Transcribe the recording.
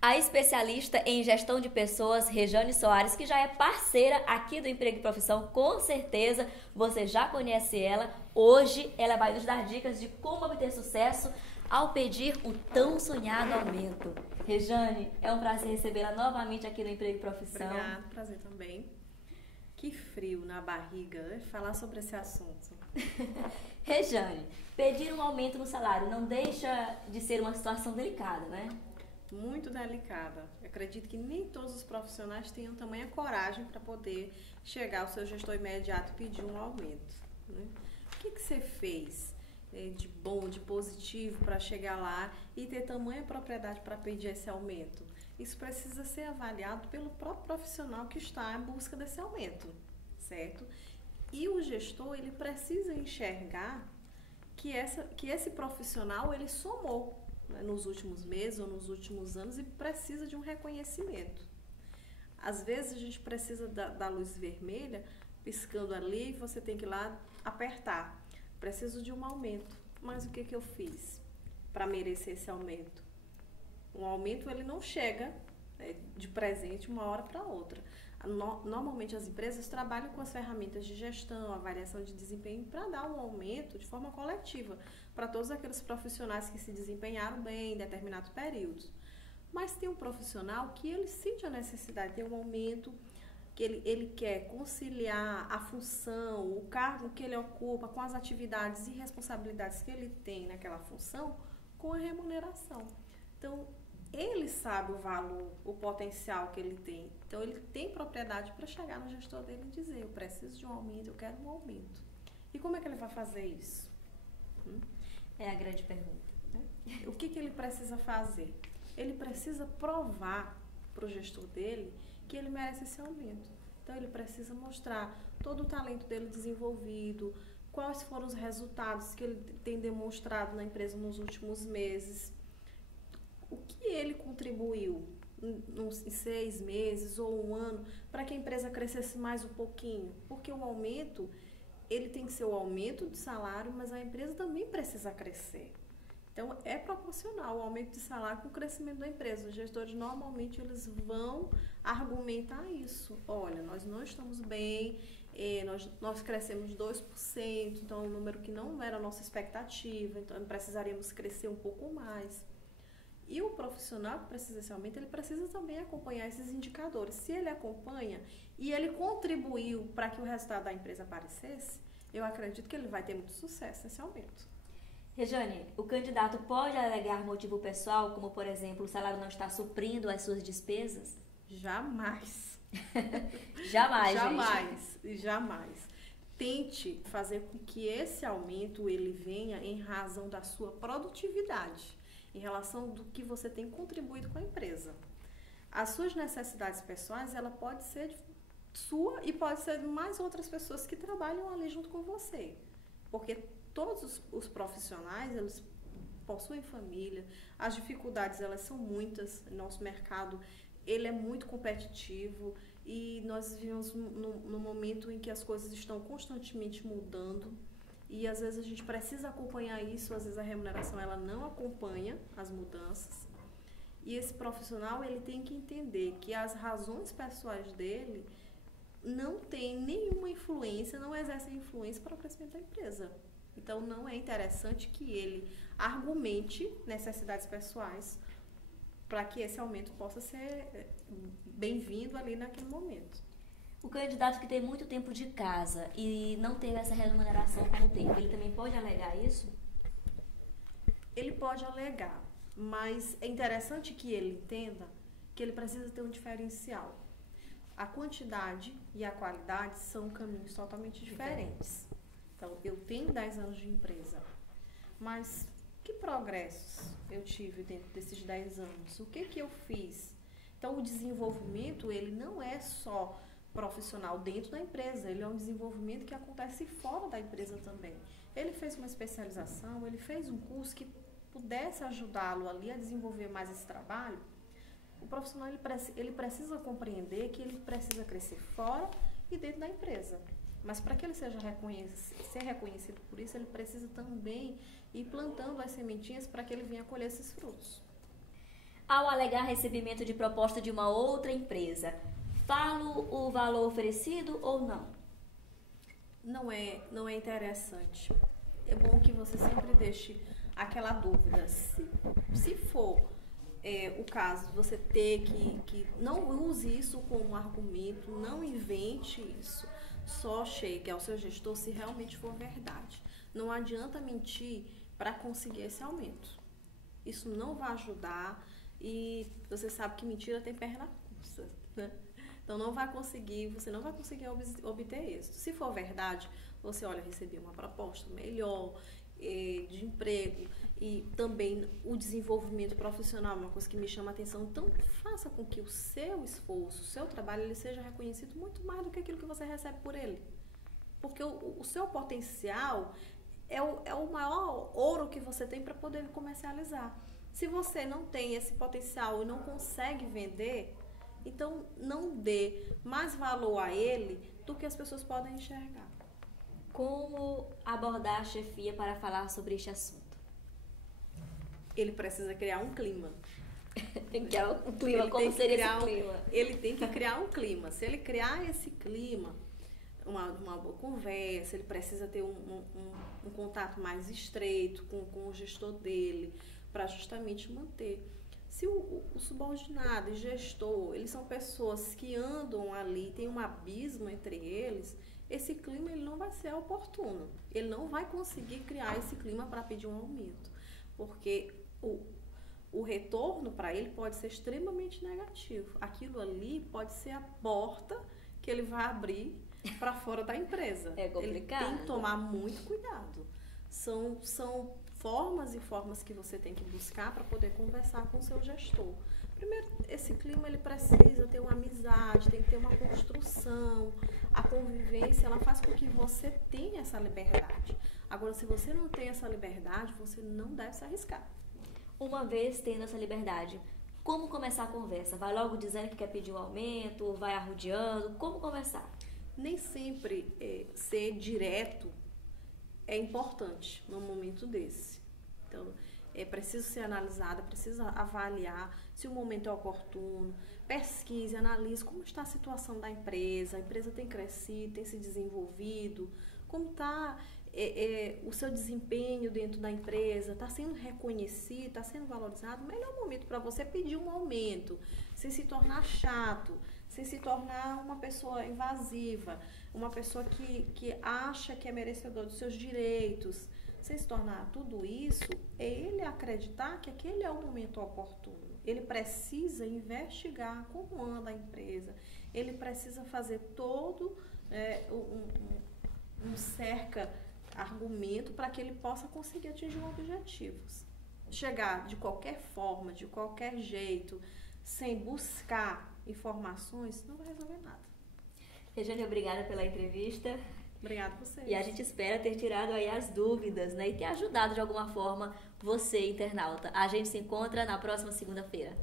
A especialista em gestão de pessoas, Rejane Soares, que já é parceira aqui do Emprego e Profissão, com certeza você já conhece ela. Hoje ela vai nos dar dicas de como obter sucesso ao pedir o tão sonhado aumento. Rejane, é um prazer recebê-la novamente aqui no Emprego e Profissão. Obrigada, prazer também. Que frio na barriga, né? Falar sobre esse assunto. Rejane, pedir um aumento no salário não deixa de ser uma situação delicada, né? Muito delicada. Eu acredito que nem todos os profissionais tenham tamanha coragem para poder chegar ao seu gestor imediato e pedir um aumento, né? O que você fez de bom, de positivo para chegar lá e ter tamanha propriedade para pedir esse aumento? Isso precisa ser avaliado pelo próprio profissional que está em busca desse aumento, certo? E o gestor, ele precisa enxergar que esse profissional, ele somou, né, nos últimos meses ou nos últimos anos e precisa de um reconhecimento. Às vezes a gente precisa da luz vermelha piscando ali e você tem que ir lá apertar. Preciso de um aumento. Mas o que eu fiz para merecer esse aumento? Um aumento, ele não chega, né, de presente uma hora para outra. Normalmente as empresas trabalham com as ferramentas de gestão, avaliação de desempenho para dar um aumento de forma coletiva para todos aqueles profissionais que se desempenharam bem em determinados períodos. Mas tem um profissional que ele sente a necessidade de ter um aumento, que ele quer conciliar a função, o cargo que ele ocupa com as atividades e responsabilidades que ele tem naquela função com a remuneração. Então, ele sabe o valor, o potencial que ele tem. Então, ele tem propriedade para chegar no gestor dele e dizer: eu preciso de um aumento, eu quero um aumento. E como é que ele vai fazer isso? É a grande pergunta. O que ele precisa fazer? Ele precisa provar para o gestor dele que ele merece esse aumento. Então, ele precisa mostrar todo o talento dele desenvolvido, quais foram os resultados que ele tem demonstrado na empresa nos últimos meses, o que ele contribuiu em 6 meses ou um ano para que a empresa crescesse mais um pouquinho. Porque o aumento, ele tem que ser o aumento de salário, mas a empresa também precisa crescer. Então, é proporcional o aumento de salário com o crescimento da empresa. Os gestores, normalmente, eles vão argumentar isso. Olha, nós não estamos bem, nós crescemos 2%, então é um número que não era a nossa expectativa, então precisaríamos crescer um pouco mais. E o profissional que precisa desse aumento, ele precisa também acompanhar esses indicadores. Se ele acompanha e ele contribuiu para que o resultado da empresa aparecesse, eu acredito que ele vai ter muito sucesso nesse aumento. Rejane, o candidato pode alegar motivo pessoal, como, por exemplo, o salário não está suprindo as suas despesas? Jamais. Jamais, Jamais, jamais. Tente fazer com que esse aumento ele venha em razão da sua produtividade, em relação do que você tem contribuído com a empresa. As suas necessidades pessoais, ela pode ser sua e pode ser de mais outras pessoas que trabalham ali junto com você. Porque todos os profissionais, eles possuem família, as dificuldades, elas são muitas, nosso mercado, ele é muito competitivo e nós vivemos num momento em que as coisas estão constantemente mudando. E às vezes a gente precisa acompanhar isso, às vezes a remuneração ela não acompanha as mudanças. E esse profissional ele tem que entender que as razões pessoais dele não têm nenhuma influência, não exercem influência para o crescimento da empresa. Então não é interessante que ele argumente necessidades pessoais para que esse aumento possa ser bem-vindo ali naquele momento. O candidato que tem muito tempo de casa e não teve essa remuneração com o tempo, ele também pode alegar isso? Ele pode alegar, mas é interessante que ele entenda que ele precisa ter um diferencial. A quantidade e a qualidade são caminhos totalmente diferentes. Então, eu tenho 10 anos de empresa, mas que progressos eu tive dentro desses 10 anos? O que eu fiz? Então, o desenvolvimento, ele não é só profissional dentro da empresa, ele é um desenvolvimento que acontece fora da empresa também. Ele fez uma especialização, ele fez um curso que pudesse ajudá-lo ali a desenvolver mais esse trabalho. O profissional ele precisa compreender que ele precisa crescer fora e dentro da empresa. Mas para que ele ser reconhecido por isso, ele precisa também ir plantando as sementinhas para que ele venha colher esses frutos. Ao alegar recebimento de proposta de uma outra empresa, falo o valor oferecido ou não? Não é interessante. É bom que você sempre deixe aquela dúvida. Se for o caso, você ter que não use isso como argumento, não invente isso. Só chegue ao seu gestor se realmente for verdade. Não adianta mentir para conseguir esse aumento. Isso não vai ajudar e você sabe que mentira tem perna curta, né? Então você não vai conseguir obter êxito. Se for verdade, você olha, recebi uma proposta melhor de emprego e também o desenvolvimento profissional, uma coisa que me chama a atenção. Então, faça com que o seu esforço, o seu trabalho, ele seja reconhecido muito mais do que aquilo que você recebe por ele. Porque o seu potencial é o maior ouro que você tem para poder comercializar. Se você não tem esse potencial e não consegue vender, então não dê mais valor a ele do que as pessoas podem enxergar. Como abordar a chefia para falar sobre este assunto? Ele precisa criar um clima. Tem que criar um clima. Como seria esse clima? Ele tem que criar um clima. Se ele criar esse clima, uma boa conversa, ele precisa ter um contato mais estreito com o gestor dele, para justamente manter. Se o subordinado e gestor, eles são pessoas que andam ali, tem um abismo entre eles, esse clima ele não vai ser oportuno. Ele não vai conseguir criar esse clima para pedir um aumento, porque o retorno para ele pode ser extremamente negativo. Aquilo ali pode ser a porta que ele vai abrir para fora da empresa. É complicado. Ele tem que tomar muito cuidado. São formas e formas que você tem que buscar para poder conversar com o seu gestor. Primeiro, esse clima ele precisa ter uma amizade, tem que ter uma construção. A convivência, ela faz com que você tenha essa liberdade. Agora, se você não tem essa liberdade, você não deve se arriscar. Uma vez tendo essa liberdade, como começar a conversa? Vai logo dizendo que quer pedir um aumento, vai arrodeando? Como conversar? Nem sempre ser direto é importante num momento desse. Então, é preciso ser analisada, precisa avaliar se o momento é oportuno, pesquise, analise como está a situação da empresa, a empresa tem crescido, tem se desenvolvido, como está o seu desempenho dentro da empresa, está sendo reconhecido, está sendo valorizado. O melhor momento para você pedir um aumento, sem se tornar chato, sem se tornar uma pessoa invasiva, uma pessoa que acha que é merecedor dos seus direitos, sem se tornar tudo isso, é ele acreditar que aquele é o momento oportuno. Ele precisa investigar como anda a empresa, ele precisa fazer todo um cerca-argumento para que ele possa conseguir atingir os objetivos. Chegar de qualquer forma, de qualquer jeito, sem buscar informações, não vai resolver nada. Regiane, obrigada pela entrevista. Obrigada a vocês. E a gente espera ter tirado aí as dúvidas, né? E ter ajudado de alguma forma você, internauta. A gente se encontra na próxima segunda-feira.